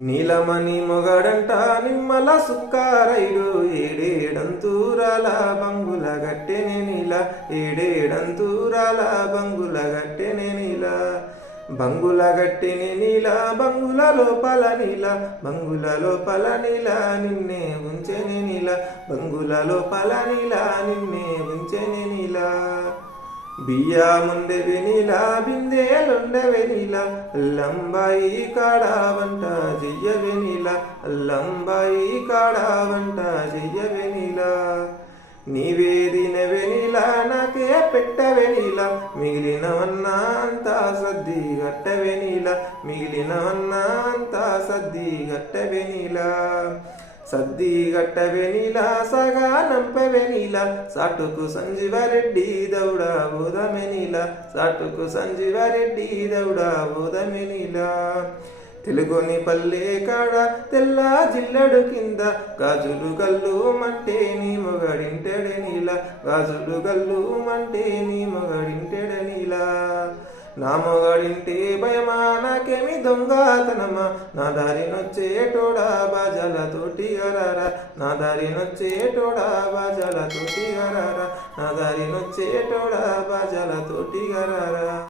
నీలమణి మొగడంట నిమ్మల సుక్కారైడు ఏడేడంతూరాల బంగుల గట్టెనే నీల ఏడేడంతూరాల బంగుల గట్టెనే నీల బంగుల గట్టెనే నీల బంగుల లోపల నీల బంగుల లోపల నీల నిన్నే ఉంచెనే నీల బంగుల లోపల నీల నిన్నే ఉంచెనే నీల బియ్యముండెవి నీల బిందెలుండెవి నీల అల్లంబాయి కాడా వంట చెయ్యవే నీల అల్లంబాయి కాడా వంట చెయ్యవే నీల నీవే తినవే నీల నాకే పెట్టవే నీల మిగిలినవన్నా అంతా సద్ది గట్టవే నీల మిగిలినవన్నా అంతా సద్ది గట్టవే నీల సద్ది గట్టవే నీల సగా నంపవే నీల సాటుకు సంజీవారెడ్డి దౌడా బోధమే నీల సాటుకు సంజీవారెడ్డి దౌడా బోధమే నీల తెలుగుని పల్లె కాడ తెల్ల జిల్లడు కింద గాజులు గల్లు మంటే నీ మొగడింటెడే నీల గాజులు గల్లు మంటే నీ మొగడింటెడే నీల నా మొగడింటే భయమా నాకేమి దొంగతనమా నా దారి నొచ్చేటోడా బాజాలతోటి గరారా నా దారి నొచ్చేటోడా బాజాలతోటి గరారా నా దారి నొచ్చేటోడా బాజాలతోటి గరారా.